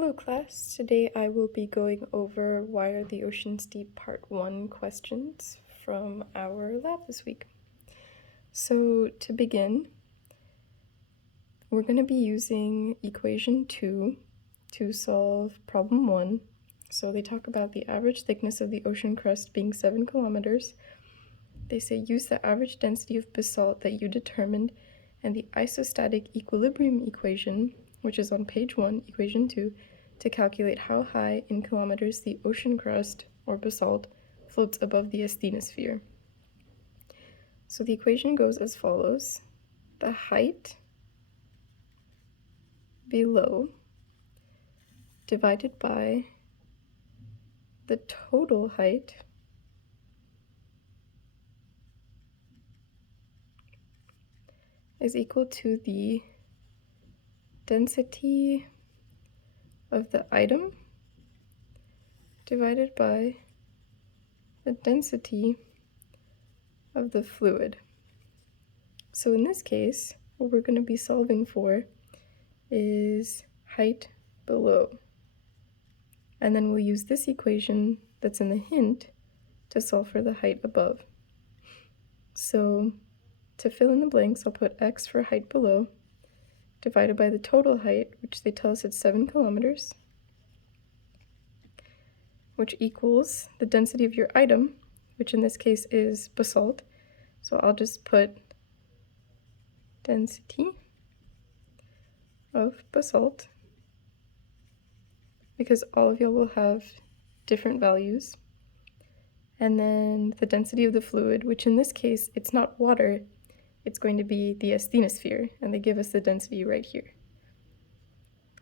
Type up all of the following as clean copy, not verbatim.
Hello class, today I will be going over Why Are the Oceans Deep Part 1 questions from our lab this week. So to begin, we're going to be using equation 2 to solve problem 1. So they talk about the average thickness of the ocean crust being 7 kilometers. They say use the average density of basalt that you determined and the isostatic equilibrium equation, which is on page 1, equation 2, to calculate how high in kilometers the ocean crust, or basalt, floats above the asthenosphere. So the equation goes as follows. The height below divided by the total height is equal to the density of the item divided by the density of the fluid. So in this case, what we're going to be solving for is height below. And then we'll use this equation that's in the hint to solve for the height above. So to fill in the blanks, I'll put x for height below divided by the total height, which they tell us it's 7 kilometers, which equals the density of your item, which in this case is basalt. So I'll just put density of basalt, because all of y'all will have different values. And then the density of the fluid, which in this case, it's not water, it's going to be the asthenosphere, and they give us the density right here.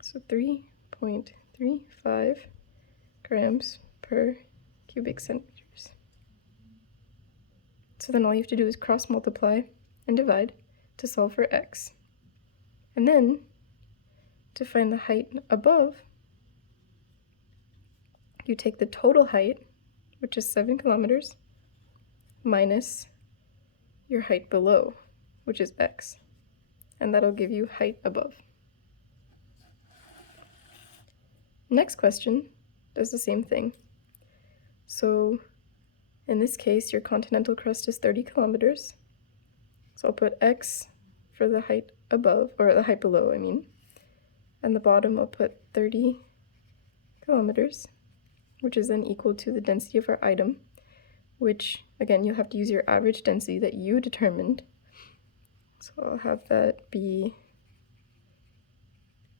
So 3.35 grams per cubic centimeters. So then all you have to do is cross multiply and divide to solve for x. And then to find the height above, you take the total height, which is 7 kilometers, minus your height below, which is x, and that'll give you height above. Next question does the same thing. So in this case, your continental crust is 30 kilometers, so I'll put x for the height above, or the height below, I mean, and the bottom I'll put 30 kilometers, which is then equal to the density of our item, which, again, you'll have to use your average density that you determined. So I'll have that be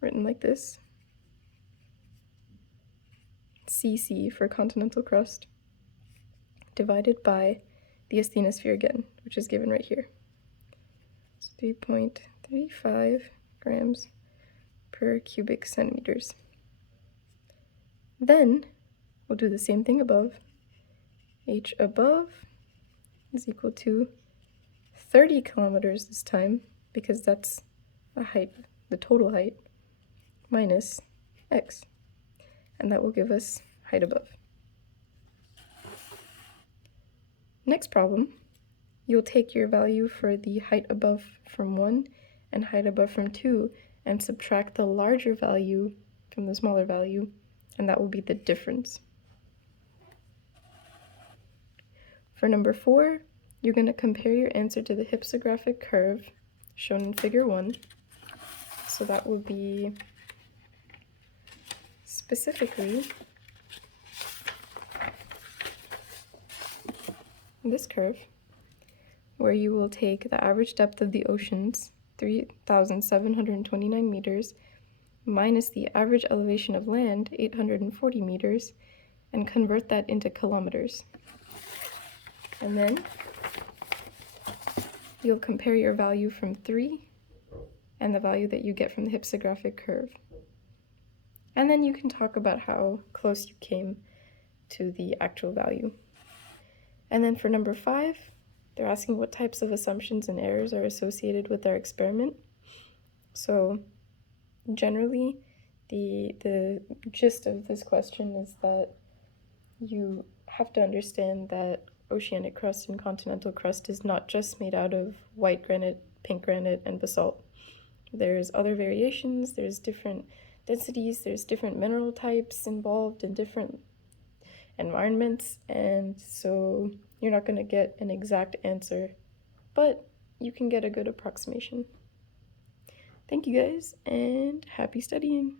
written like this. Cc for continental crust, divided by the asthenosphere again, which is given right here. It's 3.35 grams per cubic centimeters. Then we'll do the same thing above. H above is equal to 30 kilometers this time, because that's the height, the total height, minus x. And that will give us height above. Next problem, you'll take your value for the height above from 1 and height above from 2 and subtract the larger value from the smaller value, and that will be the difference. For number 4, you're going to compare your answer to the hypsographic curve shown in figure 1. So that will be specifically this curve, where you will take the average depth of the oceans, 3,729 meters, minus the average elevation of land, 840 meters, and convert that into kilometers. And then you'll compare your value from 3 and the value that you get from the hypsographic curve. And then you can talk about how close you came to the actual value. And then for number 5, they're asking what types of assumptions and errors are associated with our experiment. So generally, the gist of this question is that you have to understand that oceanic crust and continental crust is not just made out of white granite, pink granite, and basalt. There's other variations, there's different densities, there's different mineral types involved in different environments, and so you're not going to get an exact answer, but you can get a good approximation. Thank you guys, and happy studying!